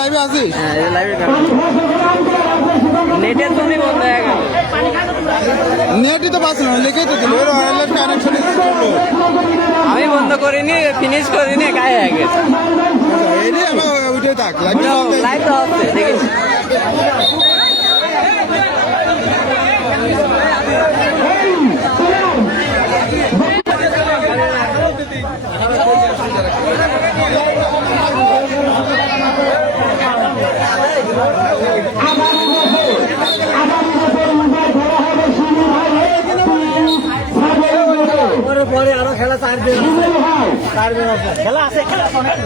লাইভে আছিস? হ্যাঁ লাইভে নেটের জন্যই বন্ধ হয়ে গেল। নেটই তো পাচ্ছিল না, লিখেই তো দিল ওয়্যারলেস কানেকশন। আমি বন্ধ করিনি, ফিনিশ করিনি, গায়ে হয়ে গেছে। এই আমার ওইটাই থাক, লাইভ তো হচ্ছে দেখিস। পরে আরো খেলা খেলা আছে, খেলা অনেক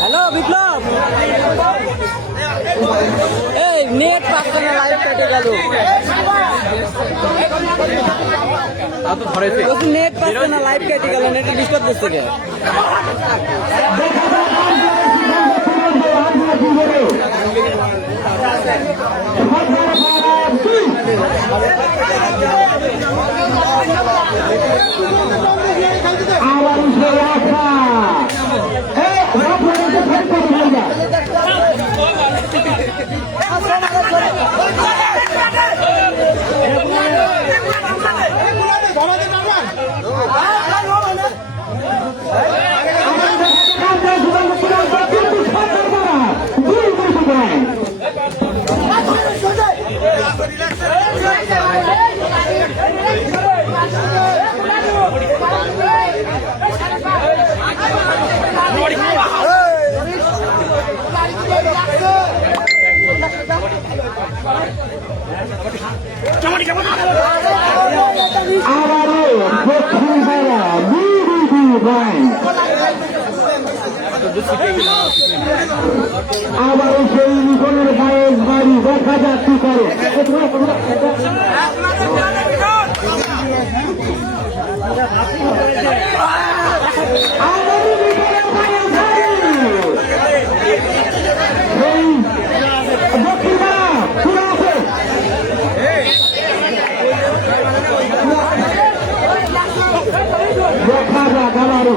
হ্যালো বিপ্লব, এই নেট পাচ্ছে না, লাইভ কেটে গেল। নেট পাচ্ছে না, লাইভ কেটে গেল, নেটের বিস্পদ করছে কে? আবার সেই নিকনের গায়ের বাড়ি দেখা যাচ্ছে করে দেখা যাক আবারও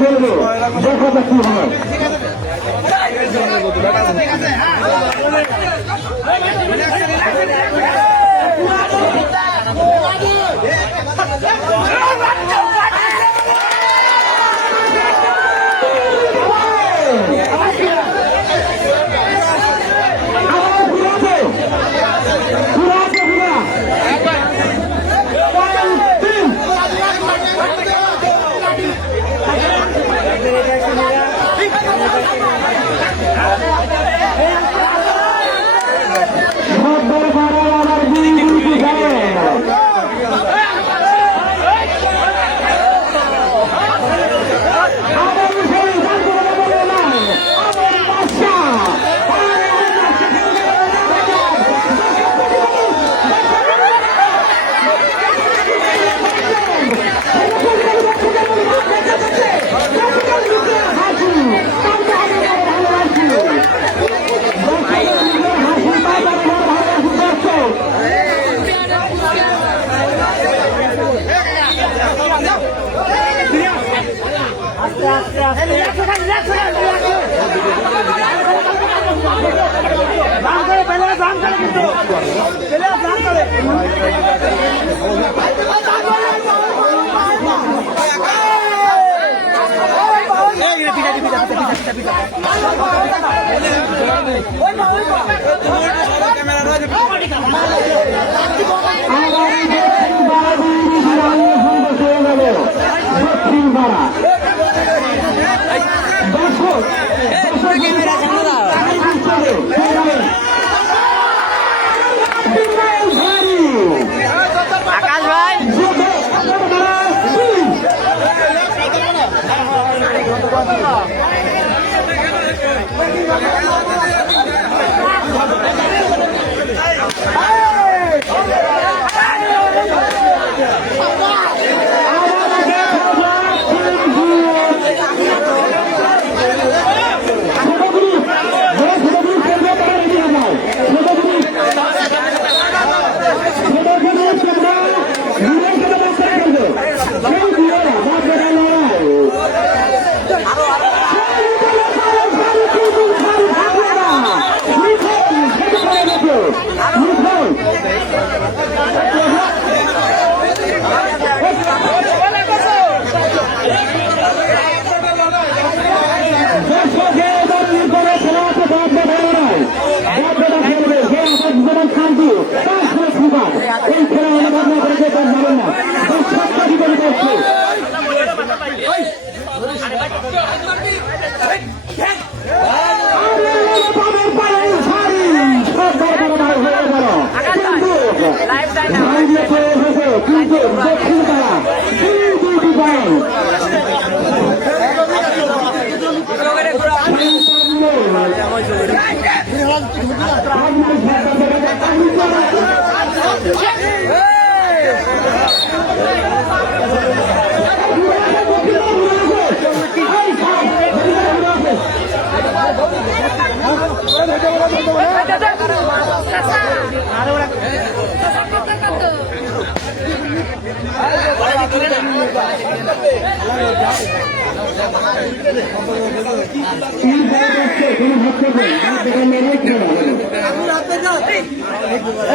খেলবে দেখা যাক কি হয়। Hey,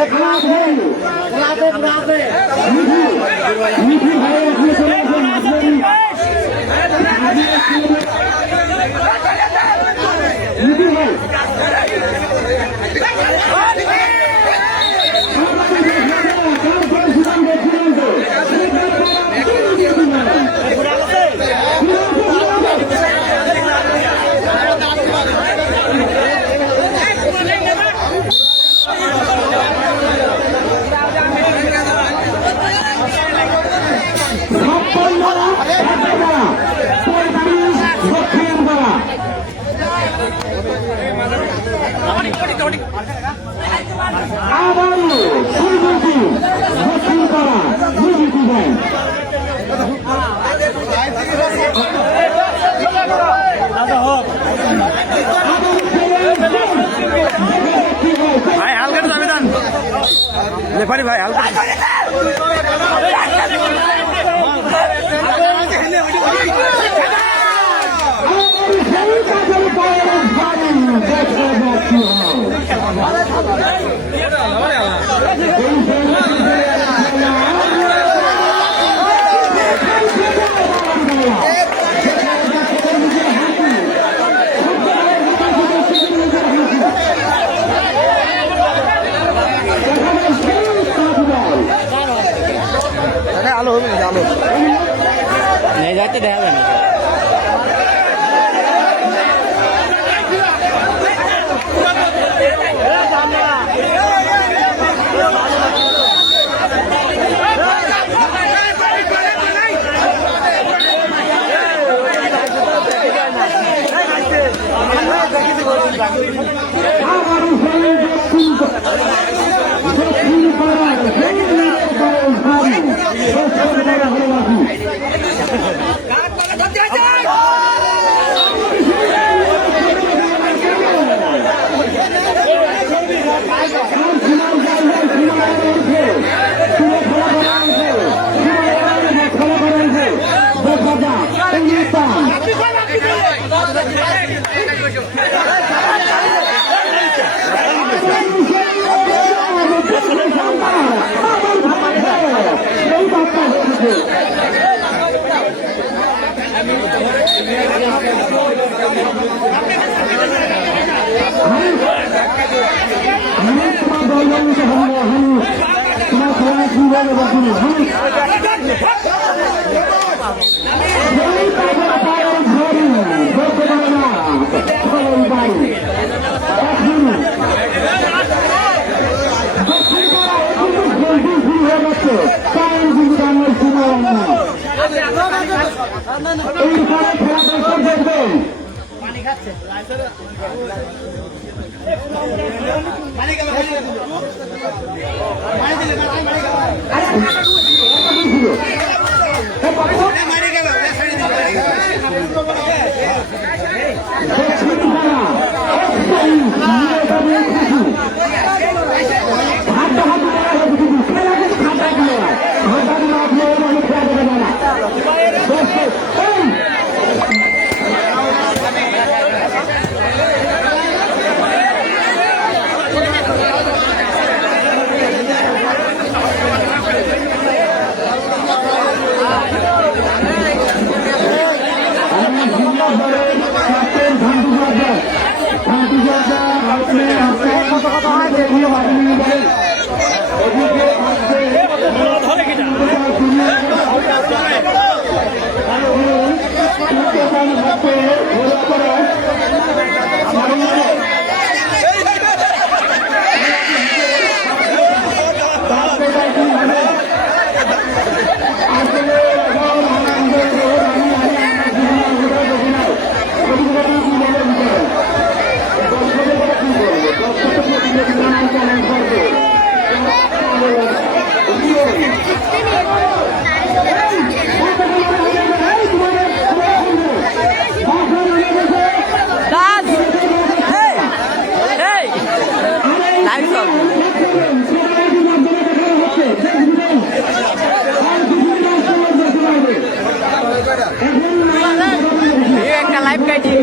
আকাশ ভাই ভাই হালকা যাবে দান লেফারি ভাই হালকা আলো হবে না আলো नहीं जाते দেখা যায় না Thank you. বিভাগে বসুন একটা লাইভ কাটি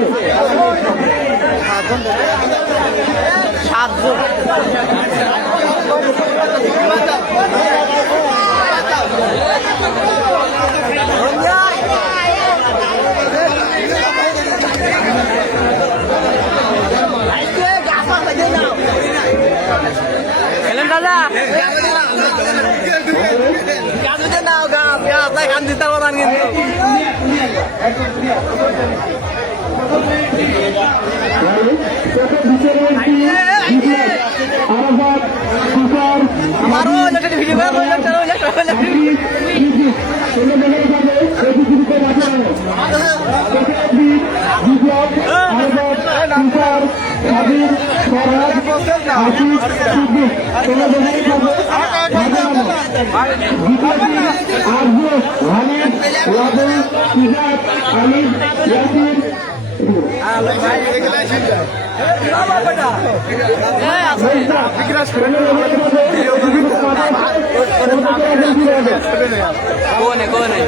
7 জন খেলেন দাদা কাজে নাও গা আপনার কান দিতে পারবেন কোনে কোনে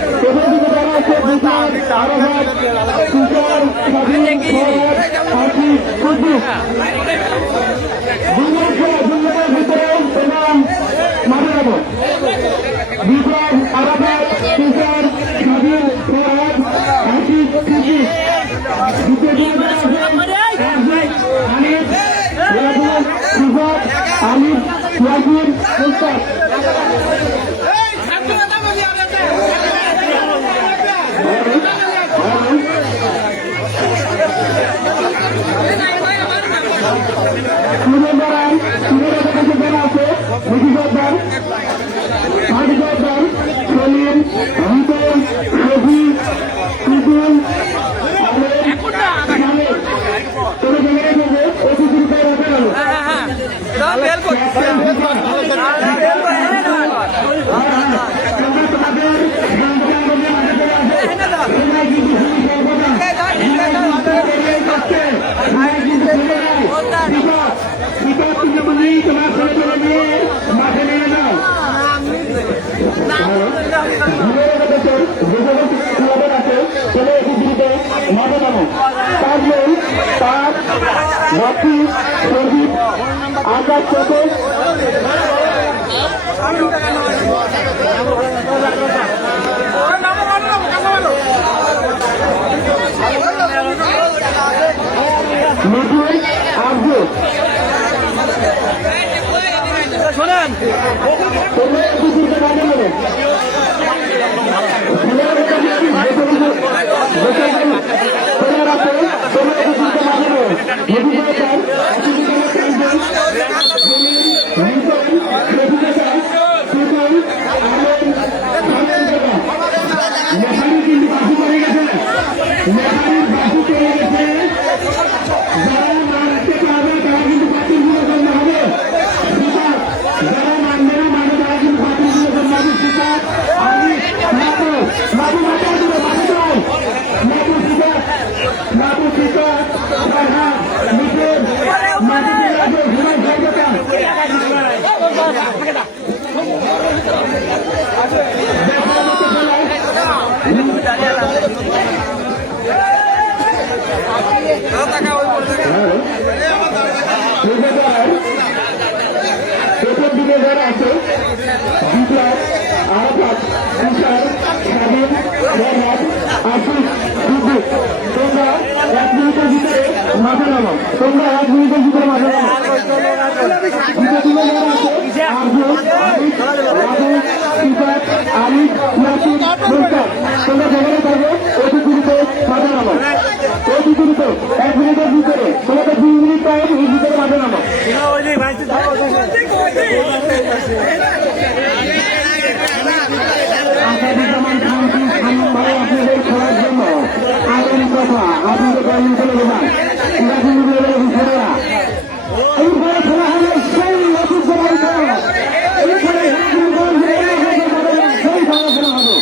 শোনেন তুষার, স্বাধীন, ফরহাদ, আশিক, বিদ্যুৎ। তোমরা 1 মিনিটের ভিতরে মাঠে নামো। তোমরা 1 মিনিটের ভিতরে মাঠে নামো। দ্বিতীয় টিমে যারা আছে, আরজু, আরিফ, রাজু, সিফাত, আরিফ, ইয়াসিন, মুস্তাক। তোমরা যেখানে থাকো অতি দ্রুত মাঠে নামো। অতি দ্রুত 1 মিনিটের ভিতরে, তোমাদের 2 মিনিট টাইম, এর ভিতরে মাঠে নামো। আসাদুজ্জামান খান ভাই আপনাদের খেলার জন্য আগামী কথা আপনাদের কয়েকদিন চলে যাবেন। এই খেলা খেলা হলে সেই ঐতিহ্যবাহী খেলা। এই খেলা সেই খেলা খেলা হবে।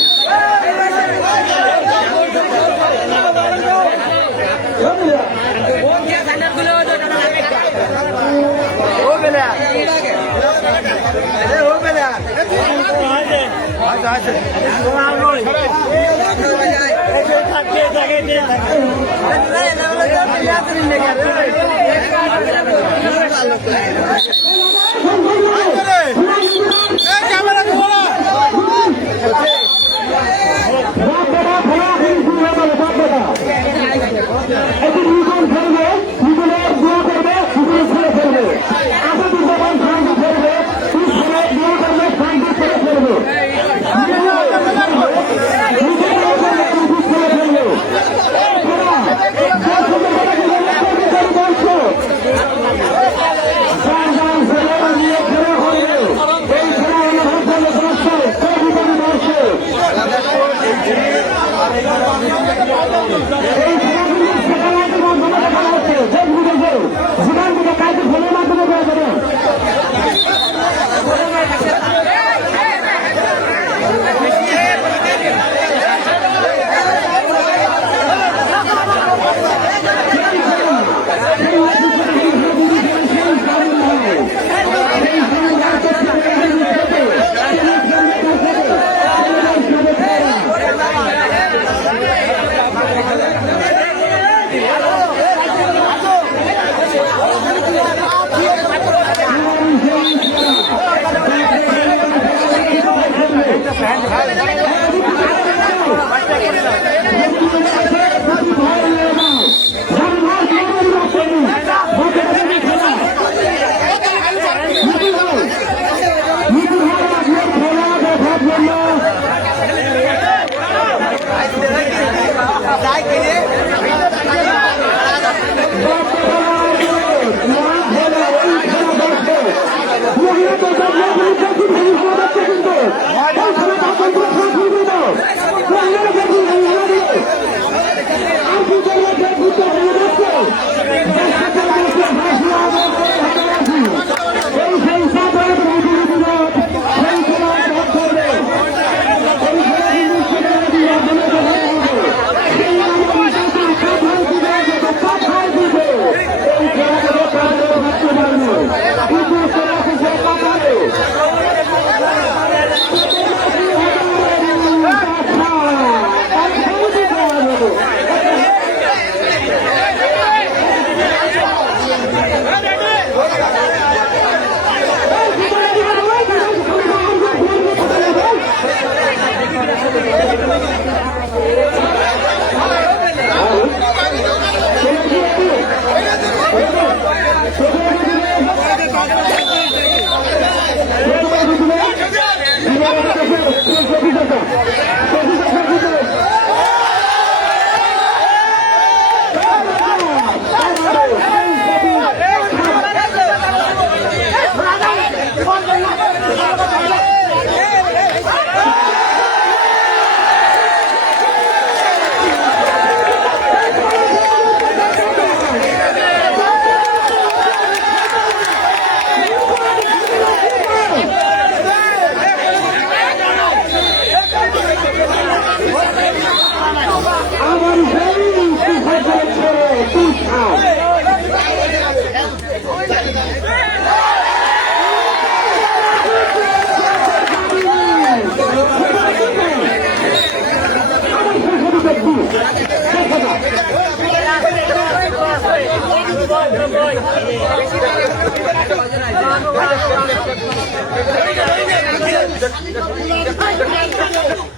Thank you.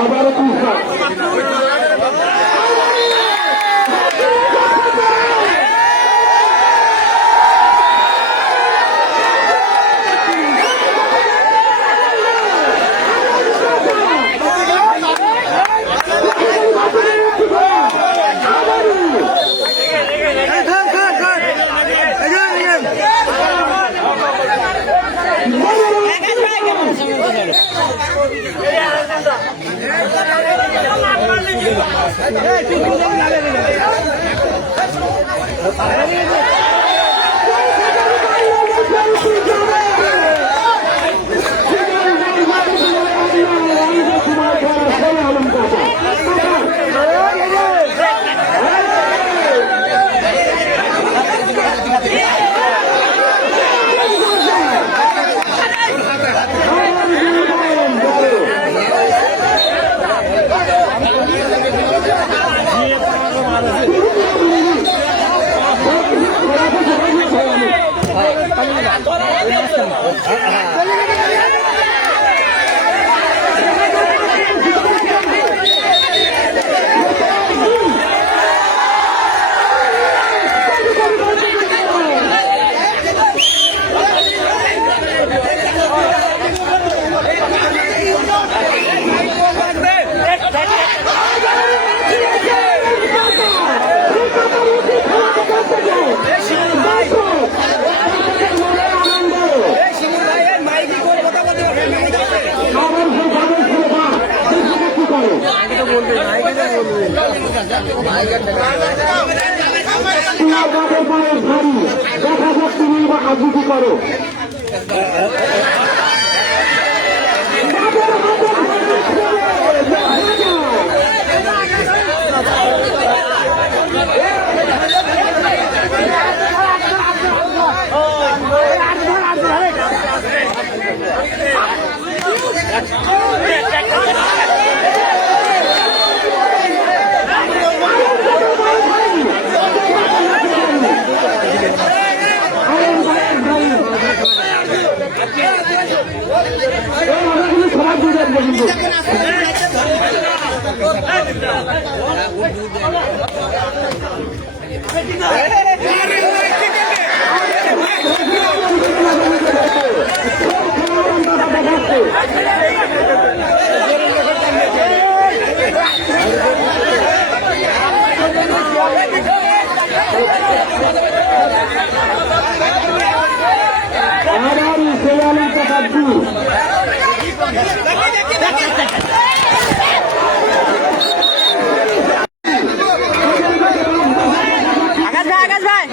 আবারও তুষার আবৃত্তি করো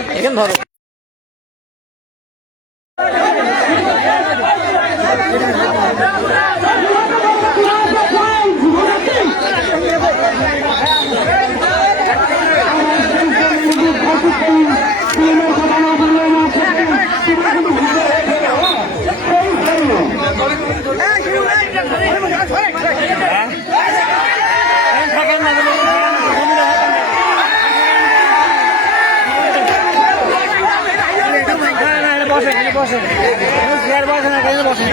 এখানে ধরো বসে বসে না কেন বসে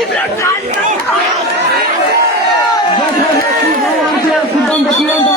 সিদ্ধান্ত চূড়ান্ত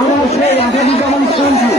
আমার সেই আগামী যেমন শুনছি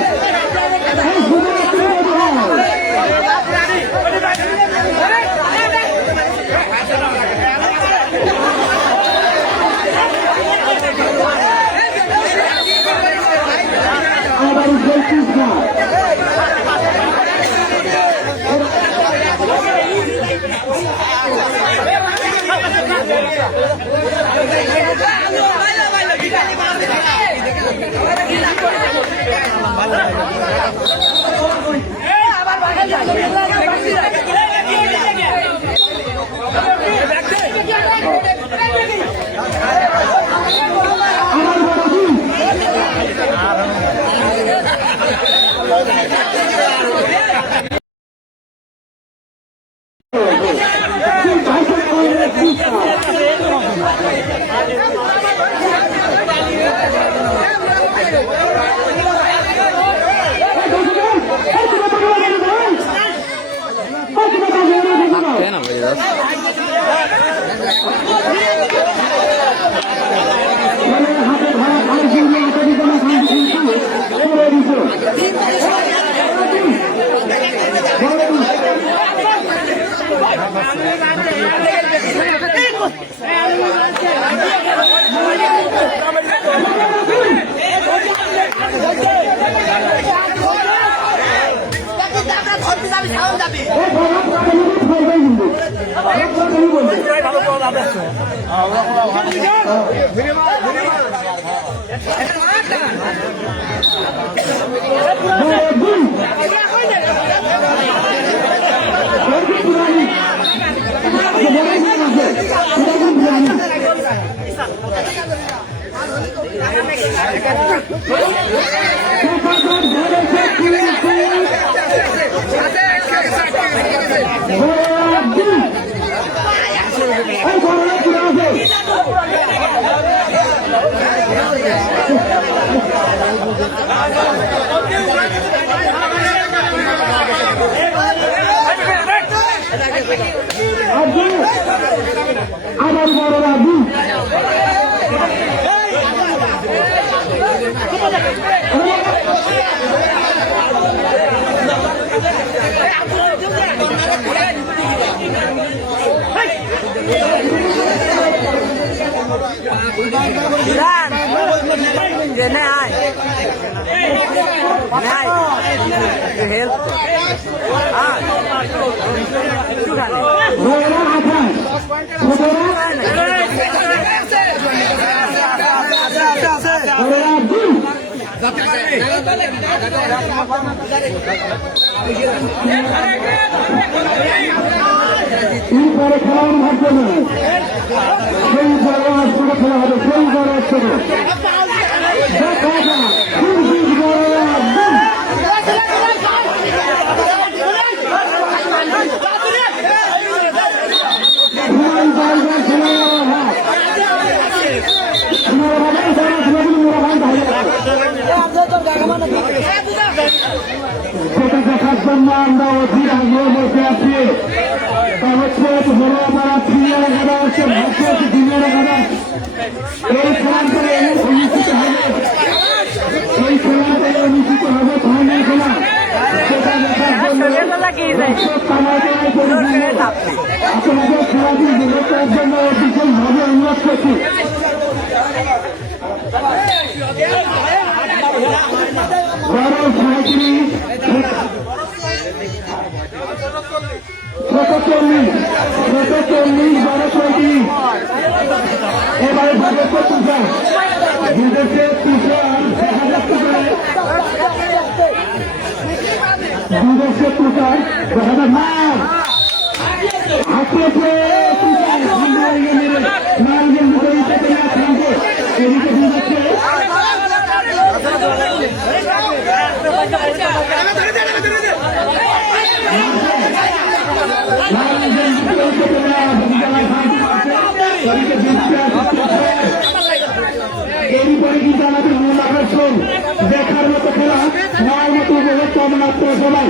আমার বড় রাজু হেল্প এরপরে খেলা অনুভব করবে সেই বড় আসলে খেলা হবে সেই বড় আসলে সেটা দেখার জন্য আমরা অধীর আগ্রহ বসে আছি তা হচ্ছে বড় পাড়া প্রিয়ার গাদা হচ্ছে ভাগ্য হচ্ছে দিনের গাদা এই খেলার অনুষ্ঠিত হবে এই খেলাতে অনুষ্ঠিত হবে ফাইনাল খেলা সেটা দেখার জন্য আপনাদের খেলাটি বিরোধের জন্য বিশেষভাবে অনুরোধ করছি বড় সাঁত্রিশ ছোট 40 বড় 35 এবারে ভারত তুষার বিদেশে তুষার বিদেশে তুষার 2000 মার হাতে তুষার মারবেন বিপরীতে না থামবে এদিকে বিদেশে এরপরে কিন্তু আমাদের মূল আকর্ষণ দেখার মতো খেলা মার মতো উপভোগ করবেন আপনারা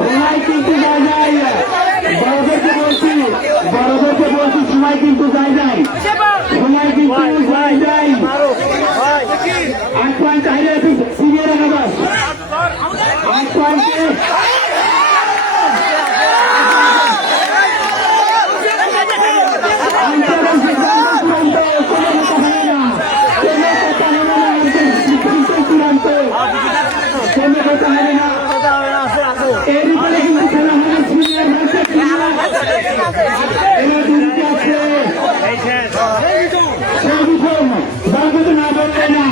সবাই কিন্তু বড়দেরকে বলছি সময় কিন্তু যায় যায় সময় কিন্তু যায় যায় 8 পয়েন্ট হারিয়ে আছে ফিরিয়ে রাখা দাস 8 পয়েন্টে এরপরে কিন্তু খেলা হবে না বলবে না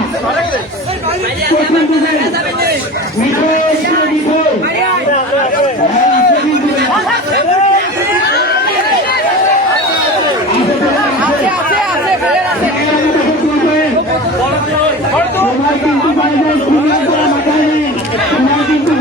তোমার কিন্তু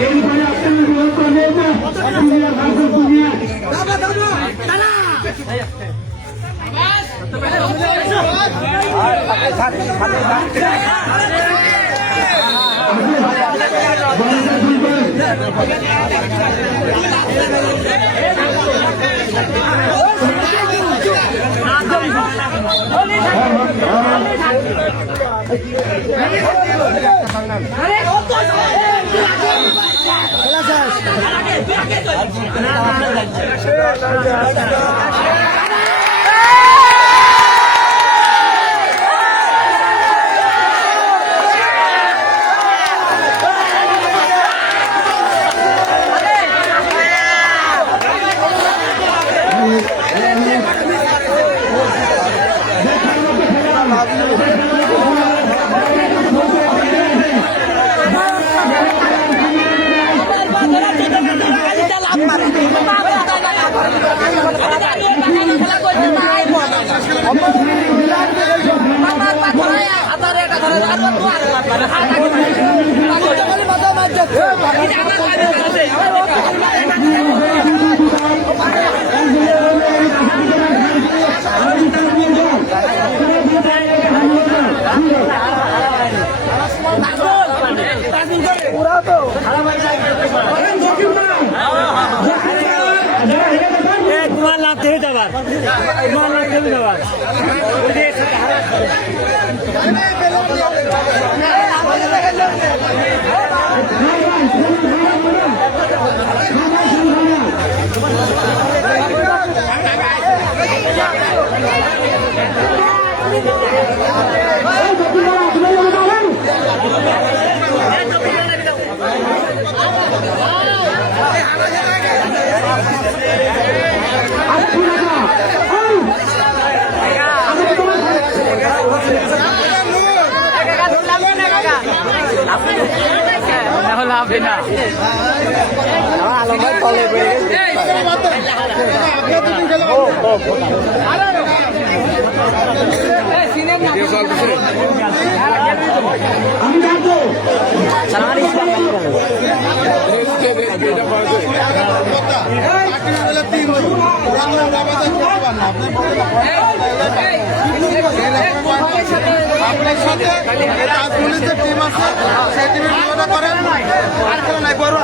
এরপরে আপনাদের বিরোধ করবে জুনিয়র ভার্সেস জুনিয়র। আপনার সাথে পুলিশের টিম আছে সেই টিমের বিরোধ করেন আর খেলা নাই বড়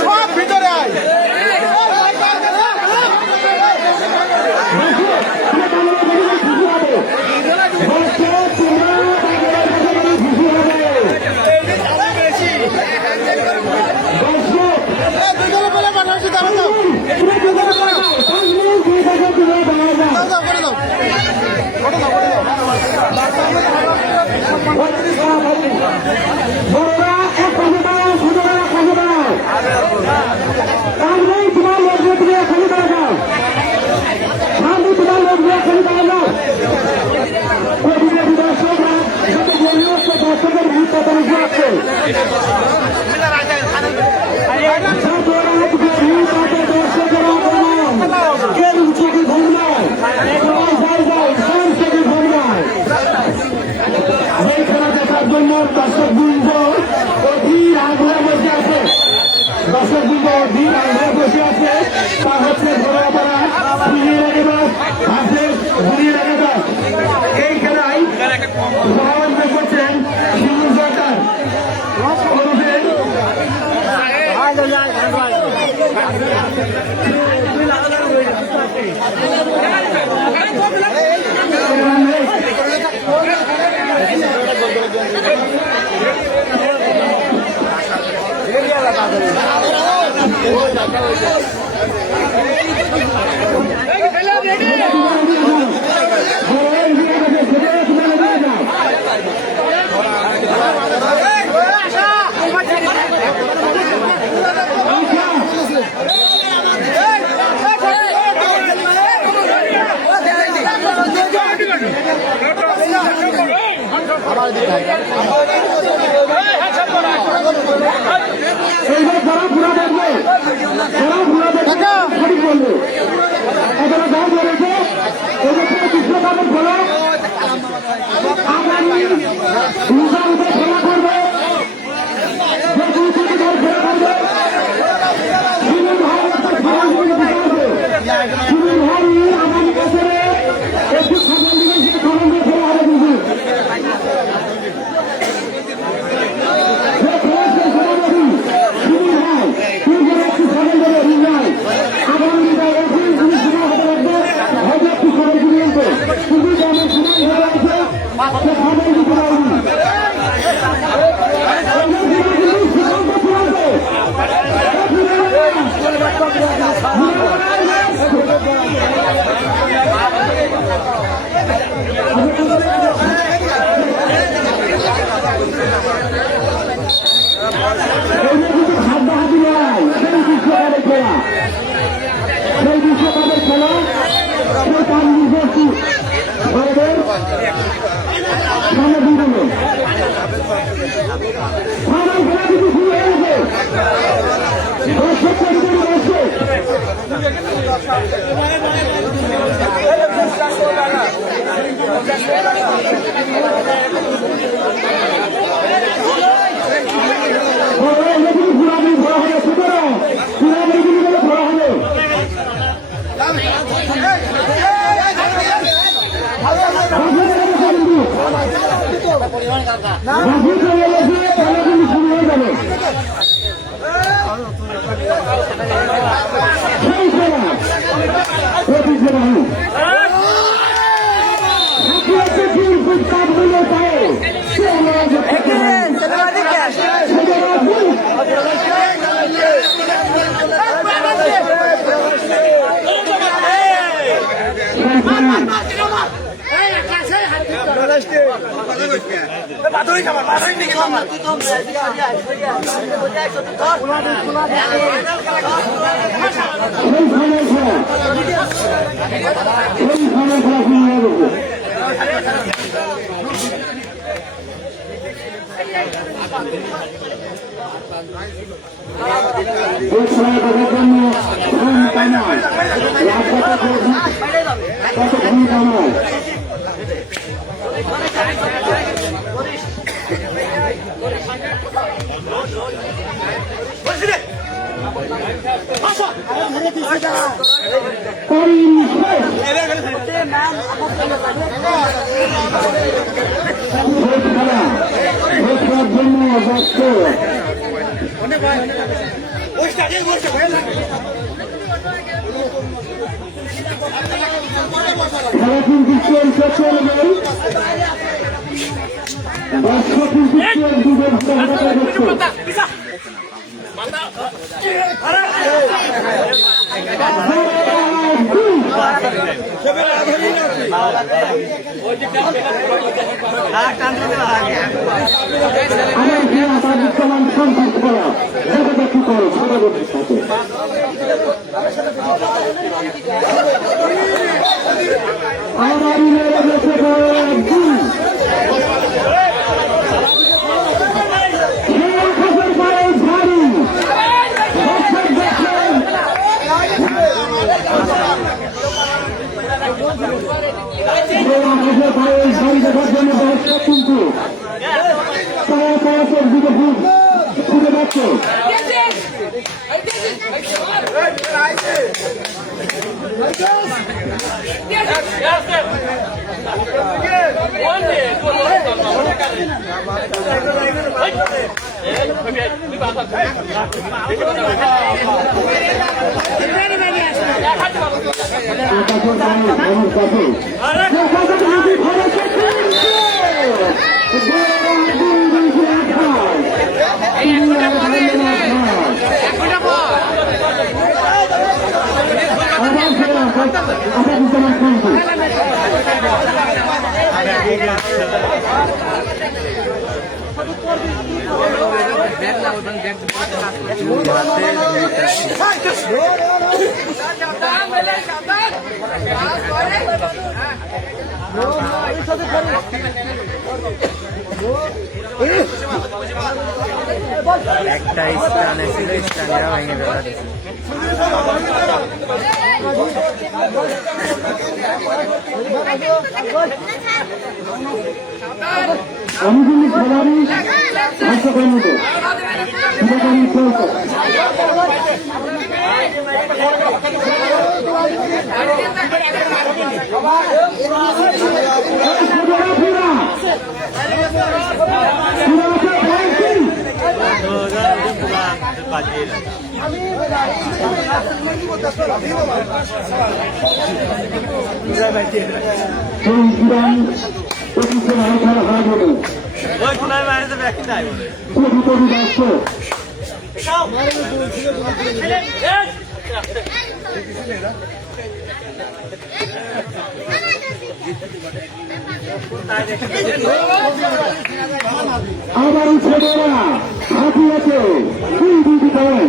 সব ভিতরে আয় এই খেলায় সভাপতিত্ব করছেন শিমুল সরকার এইবার যারা ঘোরা দেখবে সঠিক বলবে। এখানে গান বলেছে এদের বিশ্বকাপের খেলা আগামী দুর্গার উপরে খেলা করবে, যে দুই কোটি দল খেলা করবে। সুনীল ভাই একটা খেলা করবে, সুনীল ভাই আগামী বছরে একটু সকাল দিকে সে খবর দিয়ে খেলা হবে কিন্তু সেই বিশ্বকাপের খেলা সেই তার নিজস্ব ভারতের সামনে দিন ফাইনাল খেলা কিন্তু শুরু হয়ে গেছে। দর্শক ঘোরাঘুরি ধরা হবে, সুতরাং ঘোরাঘুরি ধরা হবে। শুরু হয়ে যাবে সেই খেলা প্রতি খেলা একটা স্টানে ছিল, স্টানেরা ভেঙে ফেলা দিয়েছে। আমি কিন্তু খেলারই অংশগ্রহণ আবার ছেলেরা হাতিয়েছে দুই করেন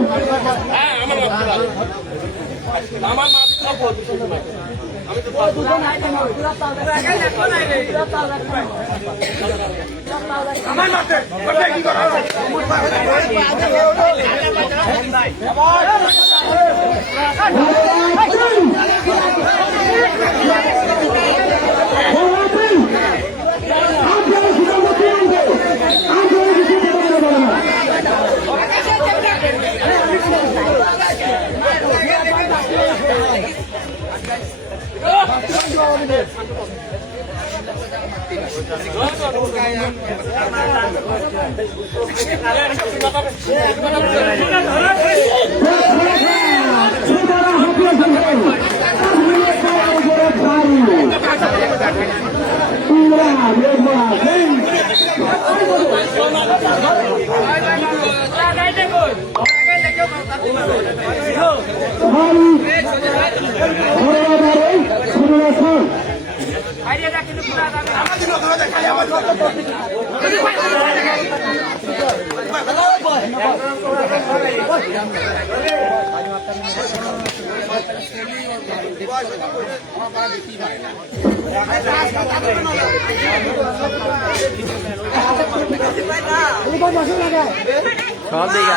সব দিকে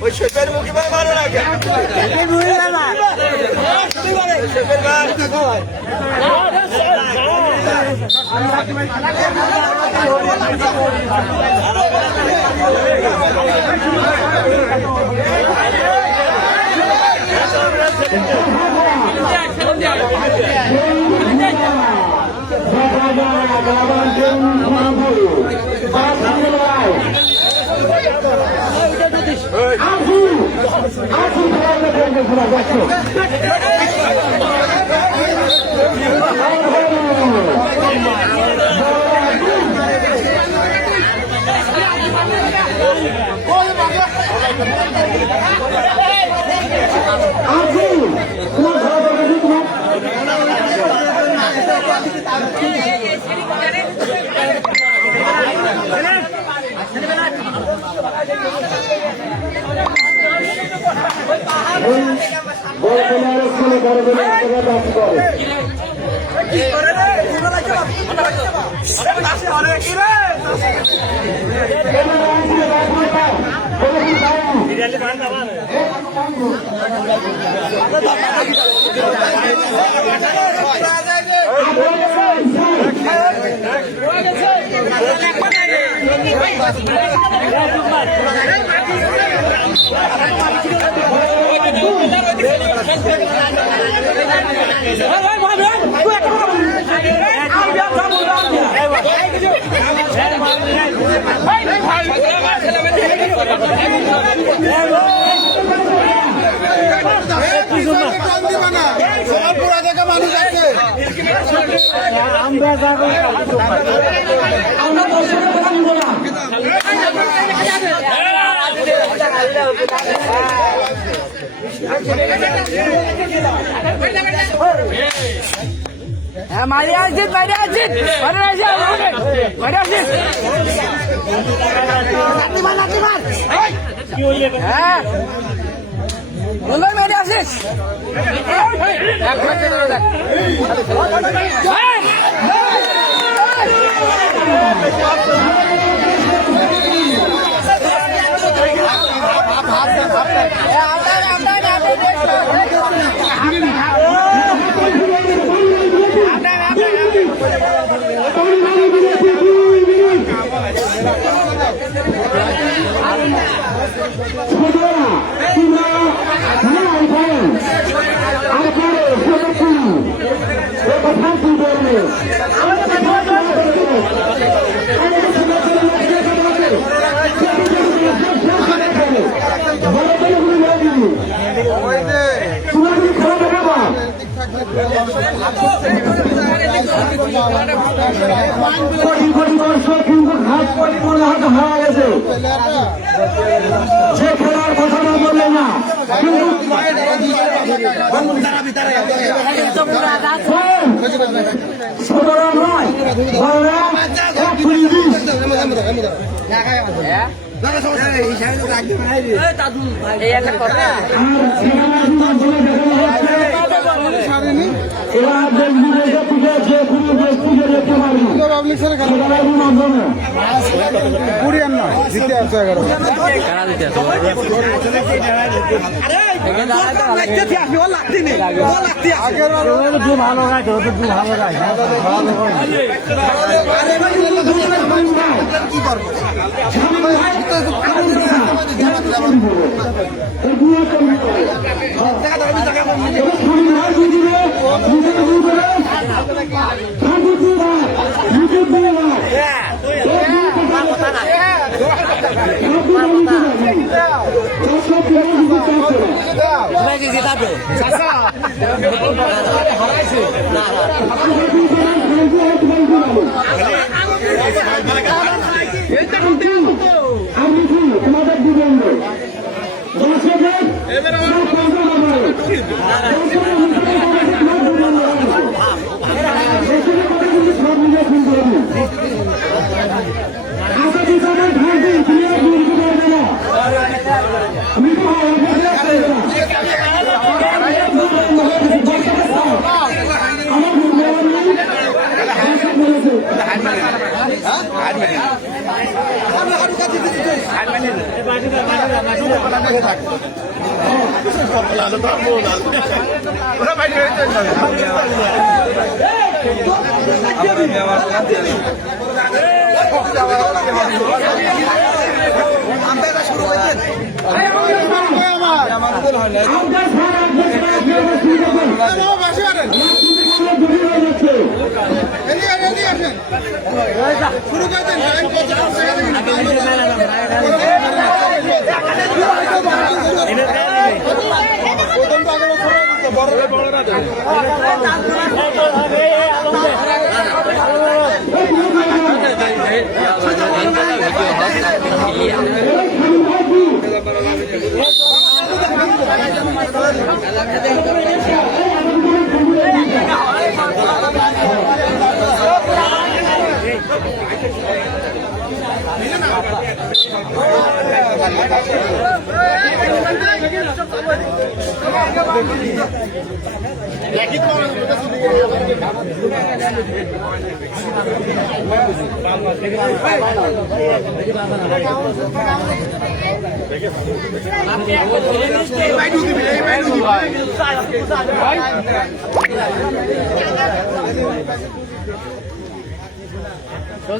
ওই শেপের মুখে মারো না পুরা জায়গা মানুষ আছে মারি আসিস বাইরে আসিস বাইরে আসিস বাইরে আসিস হ্যাঁ বললাম বাইরে আসিস যে খেলার কথা না বললে না ছোটরা নয় বড়রা কুড়িয়ান নয় জিতে আসছে 11 ভালো গাছ ভালো গাছ কি করবো তোমাদের দিবেন শুরু করে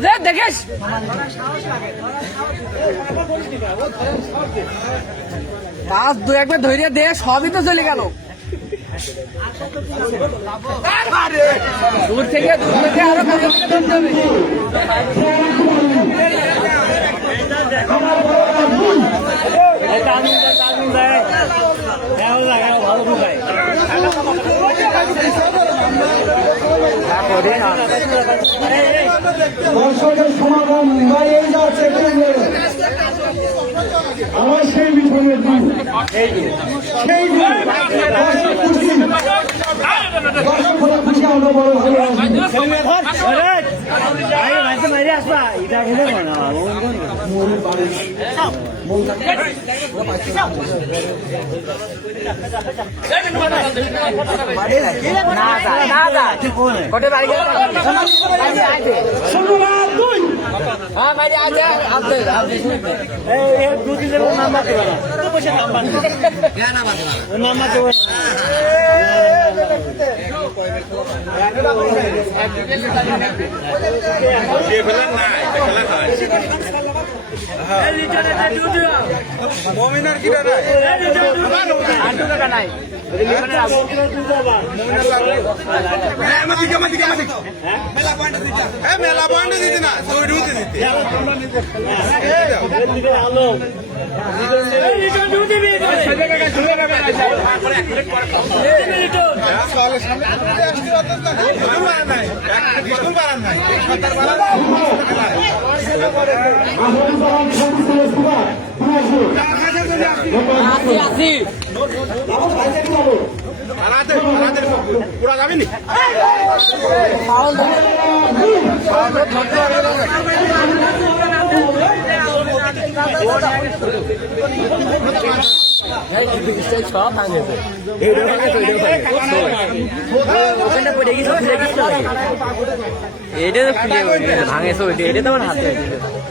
দেন দেখিস কাজ দু একবার ধৈর্য দে, সবই তো চলে গেল। দূর থেকে আরো কাজে ধরতে হবে। দর্শকের সমাগম বা এই যাচ্ছে আমার সেই বিপদের দিন, সেই দিন দর্শক হলে খুশি আমরা বড় হলে মমিনার কিটা নাই মেলা পয়েন্ট দিতে না পুরা যাবি সব ভাঙেছে, এটা ভাঙেছে ওইটা, এটা তো আমার হাতে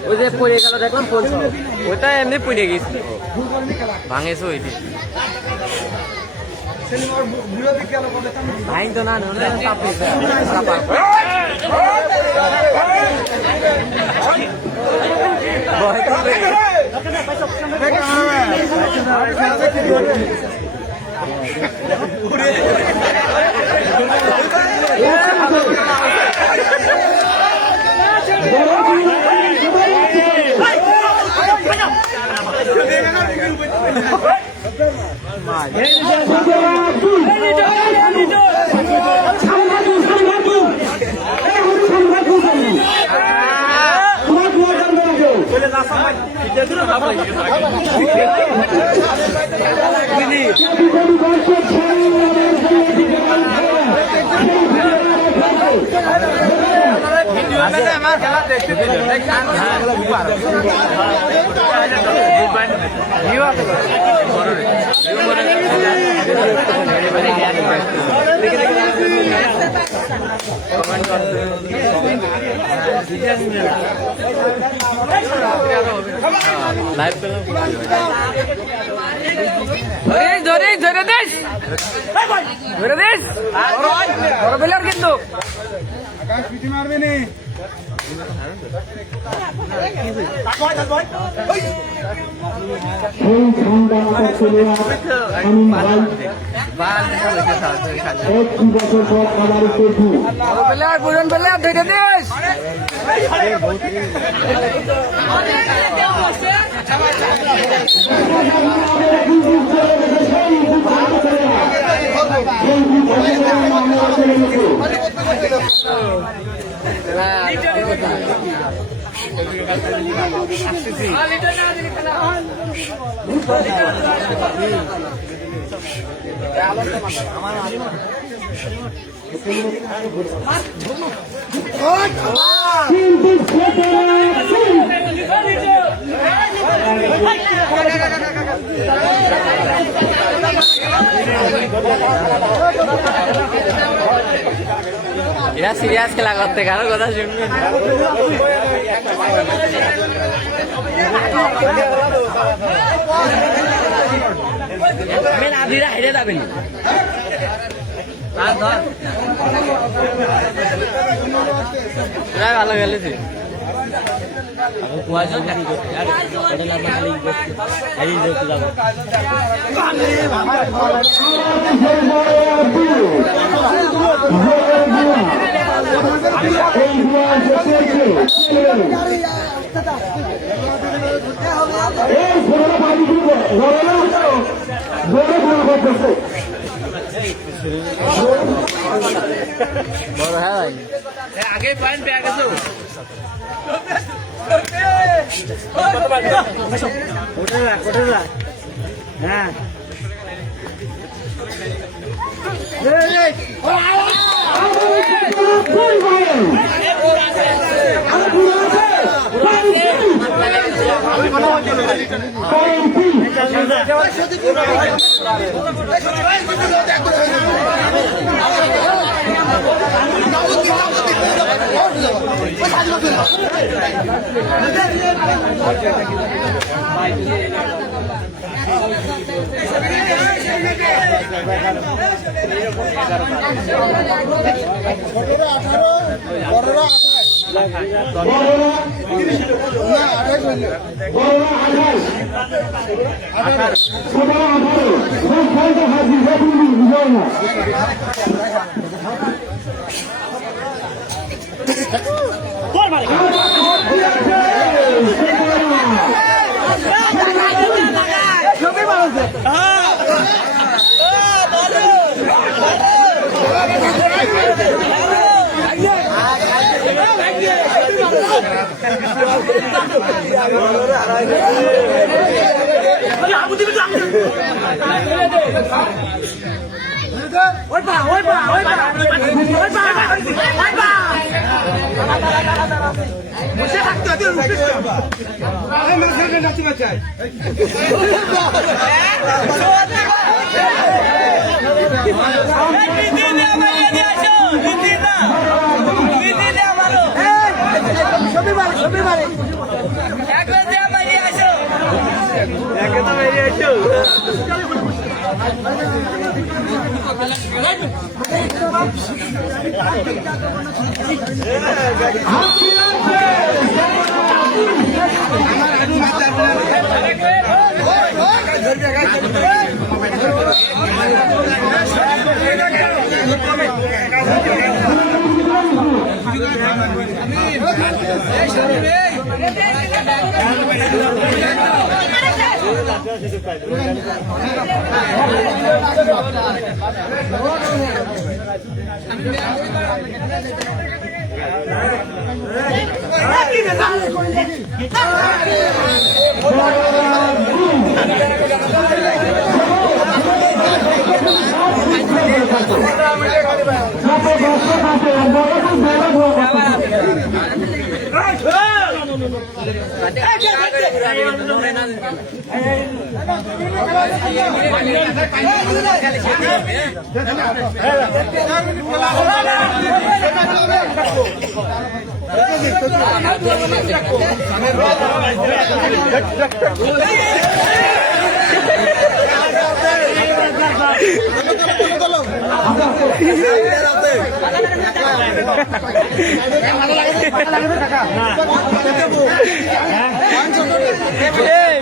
ওই যে পড়ে গেল দেখলাম, ওইটা এমনি পড়ে গেছিল, ভাঙেছে ওইটি ভাই তো না আমার খেলা দেখতে দিল লাইভ ধরে ধরে দিস ধরে দিস বড় প্লেয়ার কিন্তু এই ঠান্ডা মাথা ছেলে আমি ভাই 1 বছর পর আবার পেটু বড় প্লেয়ার পুরন প্লেয়ার ধরে দিস এরা সিরিয়াস খেলা করতে কারো কথা শুনবে আদিরা হেরে যাবেন ভালো খেলেছে বড় হ্যাঁ আগে পয়েন্ট পেয়ে গেছো হ্যাঁ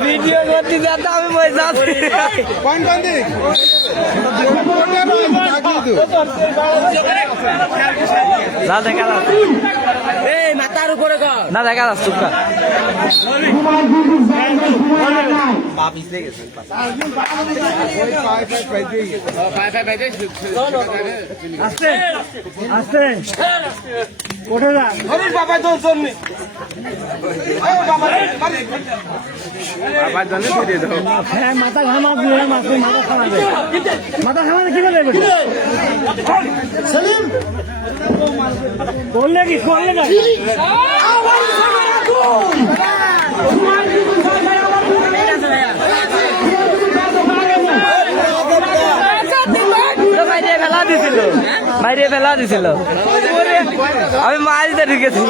ভিডিও করতে যাতে আমি মজা না দেখা যাচ্ছে মাথার উপরে না দেখা যাচ্ছে মাথা ঘামা মাথা খাওয়াবে মাথা খাওয়ালে কি করবে করলে কি করলে না বাইরে ফেলা দিছিল আমি মাছ দিয়ে ঢুকেছি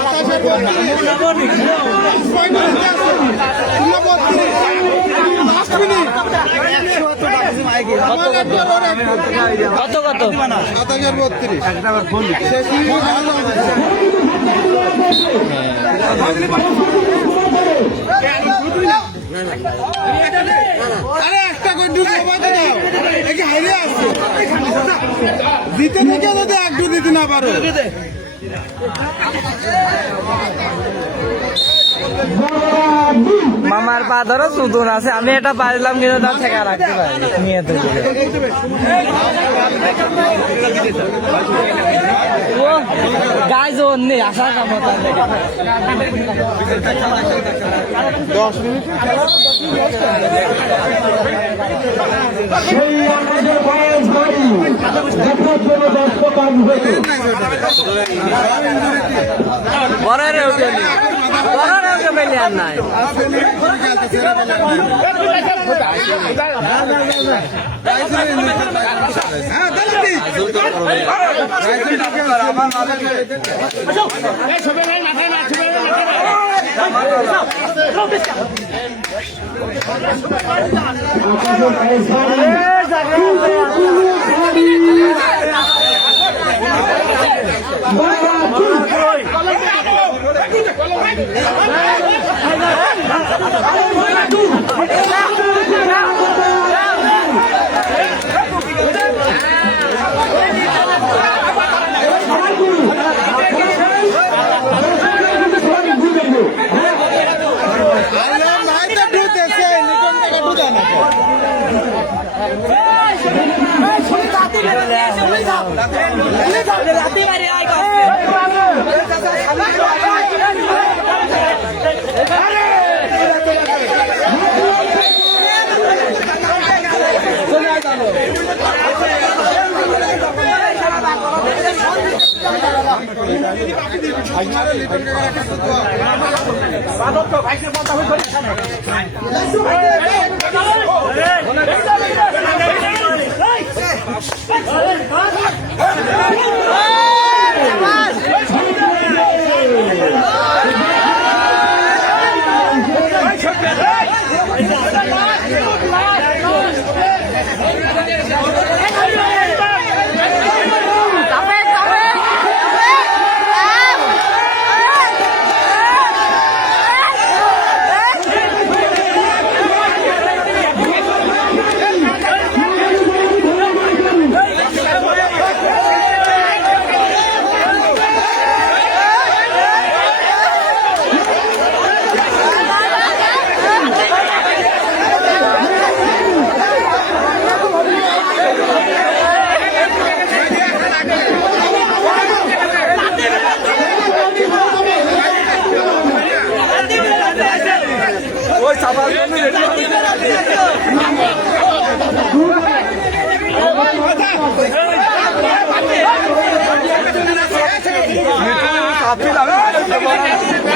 কত কত 7,032 দিতে থেকে যদি একটু দিতে না পারো মামার পা ধরো সুদুন আছে আমি এটা পারলাম কিন্তু তার থেকে রাখতে পারি নিয়ে ও গাই জোন নেই আসার কাম 10 মিনিট সেই আমাদের বয়স বাড়ি দেখার জন্য ব্যস্ত কাজ হয়েছে বড় পেলে আর নাই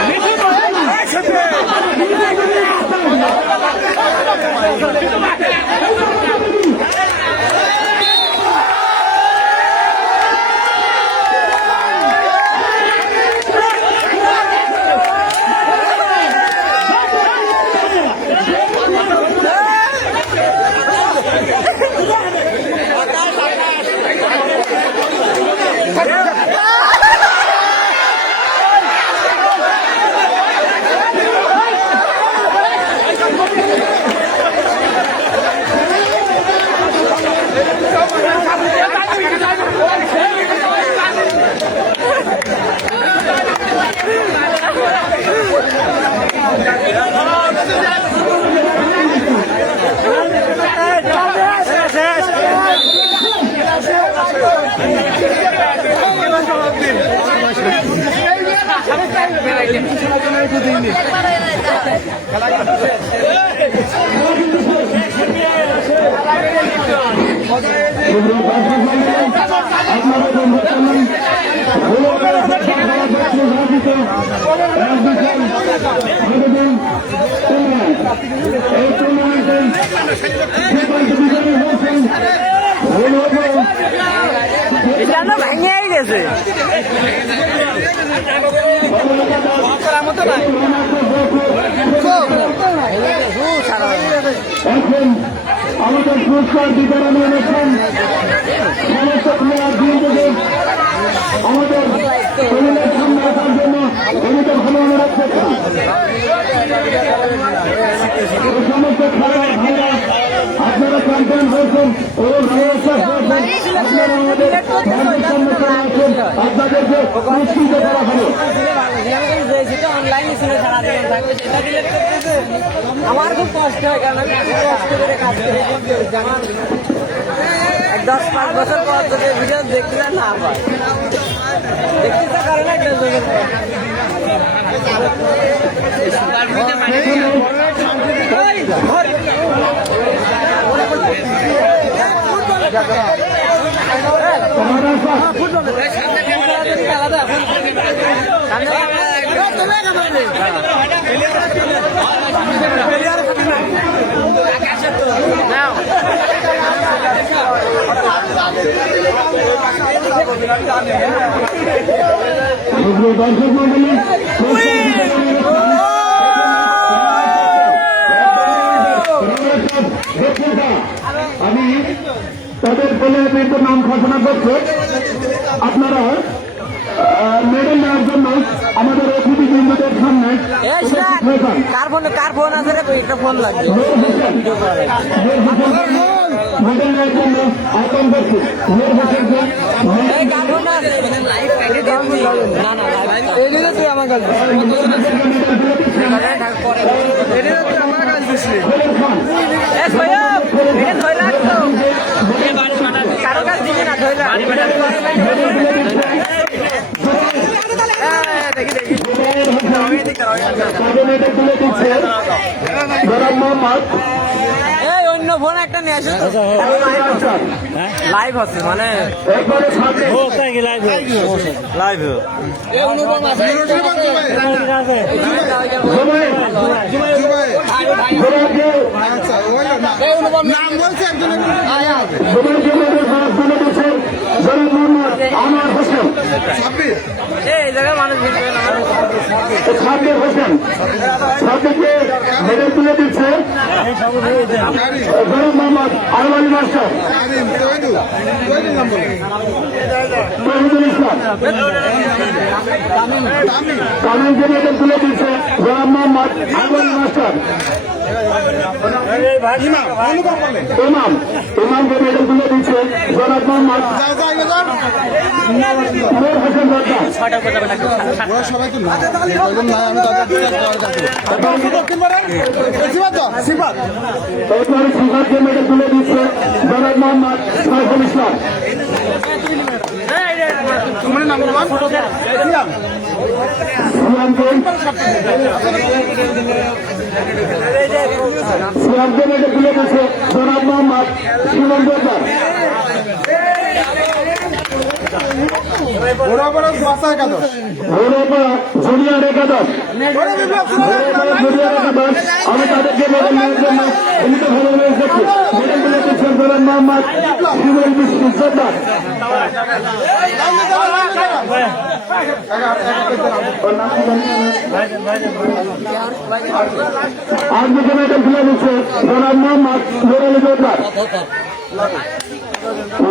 মিঠু ভেঙে গেছে এখন আমাদের পুরস্কার বিতরণ অনুষ্ঠান সমস্ত প্লেয়ার দিয়ে দেবে আমাদের শরীরের সামনে আসার জন্য আমাদের ভালো অনুরোধ করছি সমস্ত খেলোয়াড় ভাইরা আপনারা চ্যাম্পিয়ন হয়েছেন ও ভালোবাসা হয়েছেন আপনারা আমাদের সামনে চলে আসেন আপনাদেরকে পুরস্কৃত করা হবে অনলাইনে ছিল সারা জীবন থাকবে সেটা দিলে আমার খুব কষ্ট হয় কারণ আমি এত কষ্ট করে কাজ করি আমার 10-5 বছর পর যদি ভিডিও দেখতে না হয় দেখতে তো কারণ একটা দর্শক মন্ডলী আমি তাদের প্লেয়ারদের নাম ঘোষণা করছে আপনারা মেডেল নেওয়ার জন্য আমাদের অতিথি বৃন্দদের সামনে কার ফোন আছে রে একটা ফোন লাগবে মেডেল নেওয়ার জন্য আহ্বান করছি কারো কাজ দিবি না এই অন্য ফোন একটা নিয়ে আসে লাইভ হচ্ছে মানে লাইভ নাম বলছে একজনের আনোয়ার হোসেন এই জায়গায় মানুষ সাব্বির হোসেন সাব্বিরকে মেডেল তুলে দিচ্ছে গরিব মোহাম্মদ আরওয়ালি মাস্টার তহিদুল ইসলাম তামিমকে মেডেল তুলে দিচ্ছে গরিব মোহাম্মদ আরওয়ালি মাস্টার ইমামকে মেডেল তুলে দিচ্ছে জনাব মোহাম্মদ নূর হোসেন রদ্দার সবাই তো এরপরে সিফাতকে মেডেল তুলে দিচ্ছে জনাব মোহাম্মদ সাইফুল ইসলাম সিয়ামকে মেডেল তুলে দিচ্ছে জনাব মোহাম্মদ সুমন জোরদার বড় বড় বাসা একাদশ জুনিয়র একাদশ জুনিয়র একাদশ আমি তাদেরকে মেডেল নেওয়ার জন্য ভূমিকা ভালো রেখেছি মেডেল তুলে দিচ্ছেন গোলাম মোহাম্মদ শিবুল বিষ্ণু সর্দার আর দুটো মেডেল তুলে দিচ্ছে গোলাম মোহাম্মদ নুরুল সর্দার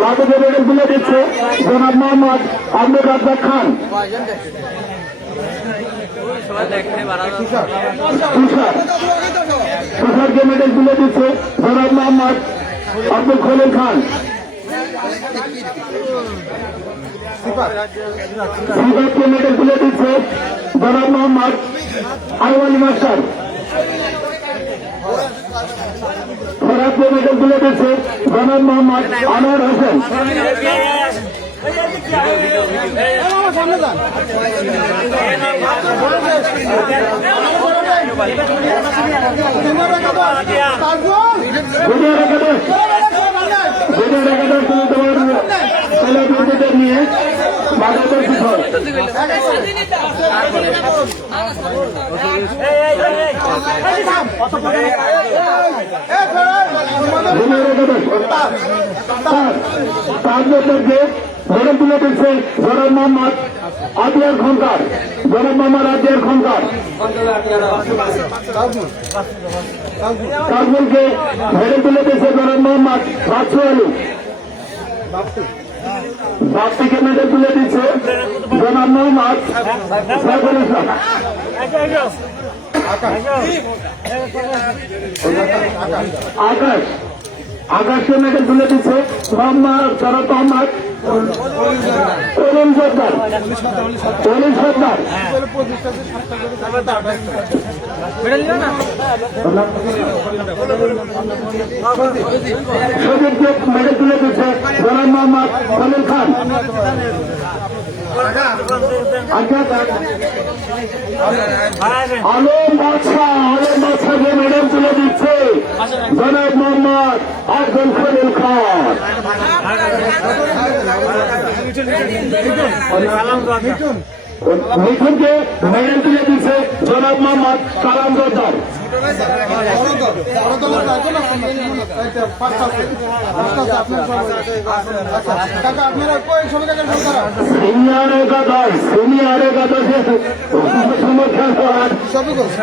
লাটুকে মেডেল তুলে দিচ্ছে জনাব মোহাম্মদ আব্দুল রাজ্জাক খান তুষারকে মেডেল তুলে দিচ্ছে জনাব মোহাম্মদ আব্দুল খলিল খান সিফাতকে মেডেল তুলে দিচ্ছে জনাব মোহাম্মদ আইওয়ালি মাস্টার ফরাদকে মেডেল তুলে দিচ্ছে জনাব মোহাম্মদ আনোয়ার হোসেন নিয়ে মেডেল তুলে দিচ্ছে জনাব মোহাম্মদ আতিয়ার খনকার জনাব মোহাম্মদ আতিয়ার খনকার তাজমুলকে মেডেল তুলে দিচ্ছে জনাব মোহাম্মদ বাচ্চু আলী বাপ্তিকে মেডেল তুলে দিচ্ছে জনাব মোহাম্মদ সাইফুল ইসলাম আকাশকে মেডেল তুলে দিচ্ছে মোহাম্মদ শরৎ মোহাম্মদ অরুণ সর্দার অরুণ সর্দার সজিবকে মেডেল তুলে দিচ্ছে জনাব মোহাম্মদ খলিল খান আলম বাদশাহকে মেডেল তুলে দিচ্ছে জনাব মোহাম্মদ আব্দুল খলিল খান মিঠুনকে মেডেল তুলে দিচ্ছে জনাব মোহাম্মদ কালাম জোরদার সিনিয়র একাদশের সমর্থন করার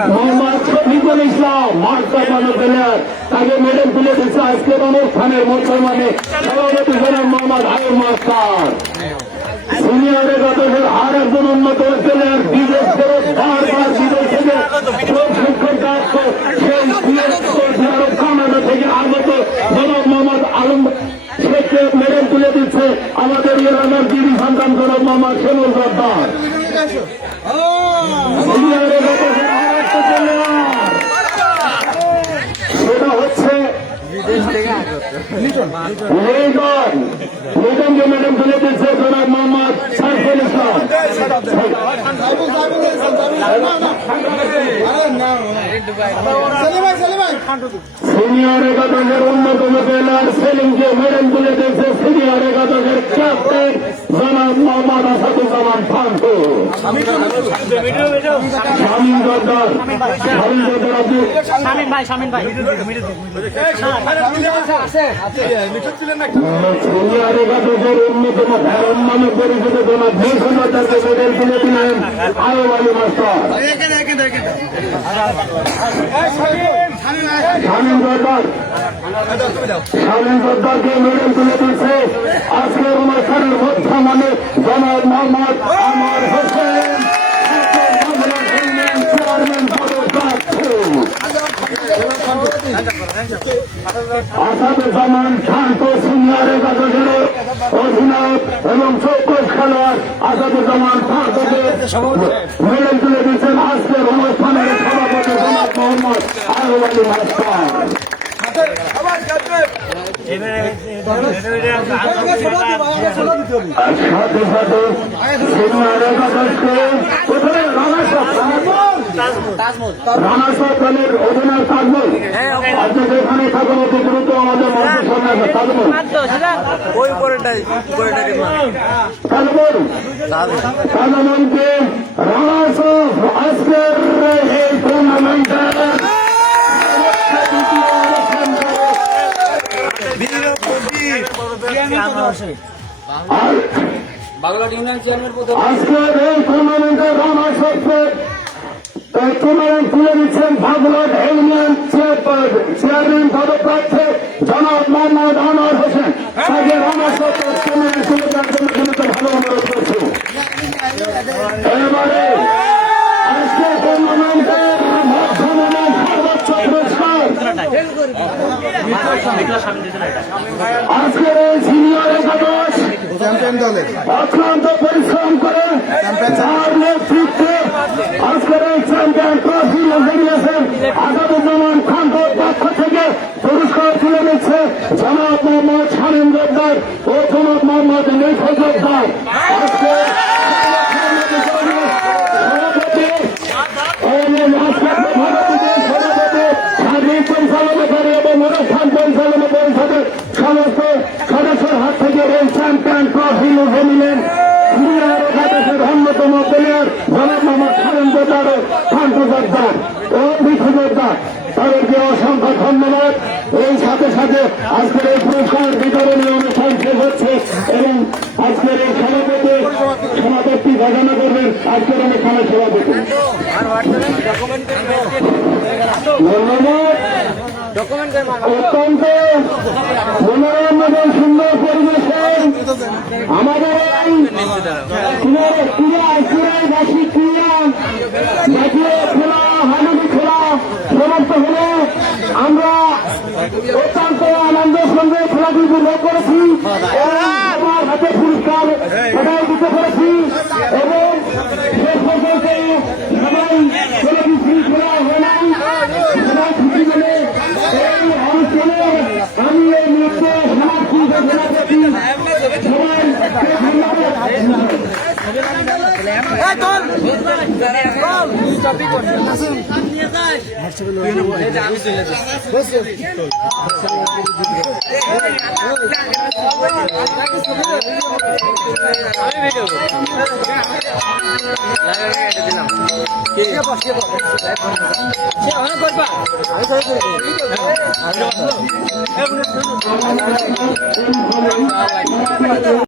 মোহাম্মদ শফিকুল ইসলাম মাস্টার প্লেয়ার তাকে মেডেল তুলে দিচ্ছে আজকের অনুষ্ঠানের মুসলমানে সভাপতি জনাব মোহাম্মদ হায়ুর মাস্টার সিনিয়র একাদশের আর একজন উন্নত প্লেয়ার বিদেশ করে বারবার বিদেশ থেকে প্রশিক্ষণ কাজ সেই কানাডা থেকে আগত জনাব মোহাম্মদ আলম শেখকে মেডেল তুলে দিচ্ছে আমাদের এলাকার দিদি সন্তান জনাব মোহাম্মদ শ্যামল সর্দার সিনিয়র একাদশের আর একটা প্লেয়ার সেটা হচ্ছে লিটনকে মেডেল তুলে দিচ্ছে জনাব মোহাম্মদ সাইফুল ইসলাম সিনিয়র একাদশের অন্যতম প্লেয়ার সেলিমকে মেডেল তুলে দিচ্ছে সিনিয়র একাদশের ক্যাপ্টেন জনাব মোহাম্মদ আসাদুজ্জামান ফান্টু শামীম সর্দার সিনিয়র একাদশের অন্যতম নামে পরিচিত জনাব ভূষণ সর্দারকে মেডেল তুলে দিলেন আয়ুব আলী মাস্টার শামীম সর্দারকে মেডেল তুলে দিচ্ছে আজকের অনুষ্ঠানের মধ্যে মানে জনাব মোহাম্মদ আনোয়ার হোসেন চেয়ারম্যান আসাদুজ্জামান শান্ত সিনিয়র একাদশের অধিনায়ক এবং চৌকস খেলোয়াড় আসাদুজ্জামান শান্তকে মেডেল তুলে দিচ্ছেন আজকের অনুষ্ঠানের সভাপতি জনাব মোহাম্মদ আয়ুব আলী মাস্টার সাথে সাথে সিনিয়র একাদশকে প্রথমে রানা সাহেব দলের অধিনায়ক তাজমল আপনি যেখানে থাকেন অতি দ্রুত আমাদের মঞ্চে সামনে আসেন। তাজমল ওই উপরেটাই তাজমলকে রানা সাহেব আজকের এই টুর্নামেন্টে আজকের এই টুর্নামেন্টে রানা সাহেবকে টুর্নামেন্ট তুলে দিচ্ছেন ভাগলট ইউনিয়ন চেয়ারম্যান পদপ্রার্থী জনাব মোহাম্মদ আনোয়ার হোসেন। তাকে রানা সাহেব টুর্নামেন্ট তুলে দেওয়ার জন্য ভালো অনুরোধ করছি। এবারে আজকে টুর্নামেন্টের মাধ্যমে সর্বোচ্চ পুরস্কার আজকের এই সিনিয়র একাদশ চ্যাম্পিয়ন দলের অক্লান্ত পরিশ্রম করে যার নেতৃত্বে আজকের এই চ্যাম্পিয়ন ট্রফি হারিয়েছেন আসাদুজ্জামান খানপুর পক্ষ থেকে পুরস্কার তুলে নিচ্ছে জনাব মোহাম্মদ শামীম জব্বার ও জনাব মোহাম্মদ নিফজ জব্বার। আজকে সার্বিক পরিচালনাকারী এবং অনুষ্ঠান পরিচালনা পরিষদের সমস্ত সদস্যের হাত থেকে এই চ্যাম্পিয়ন ট্রফি লুভে নিলেন একাদশের অন্যতম প্লেয়ার জনাব মোহাম্মদ শামীম জব্বার ও খানপুর জব্বার ও নিফজ জব্বার। তাদেরকে অসংখ্য ধন্যবাদ। এই সাথে সাথে আজকের এই পুরস্কার বিতরণী অনুষ্ঠান শেষ হচ্ছে এবং আজকের এই সমাপতি ঘোষণা করবেন আজকের অনুষ্ঠানের সভাপতি। ধন্যবাদ। অত্যন্ত মনোরম এবং সুন্দর পরিবেশে আমাদের জাতীয় খেলা হানাবি খেলা সমাপ্ত হলে আমরা অত্যন্ত আনন্দের সঙ্গে খেলাটি উপভোগ করেছি এবং আমার হাতে পুরস্কার সবাই দিতে পেরেছি এবং শেষ পর্যন্ত সবাই খেলাটি শৃঙ্খলা হয় নাই সবাই খুশি বলে এই অনুষ্ঠানে আমি এই নৃত্য সমাজ ঘোষণা করছি। সবাইকে ধন্যবাদ।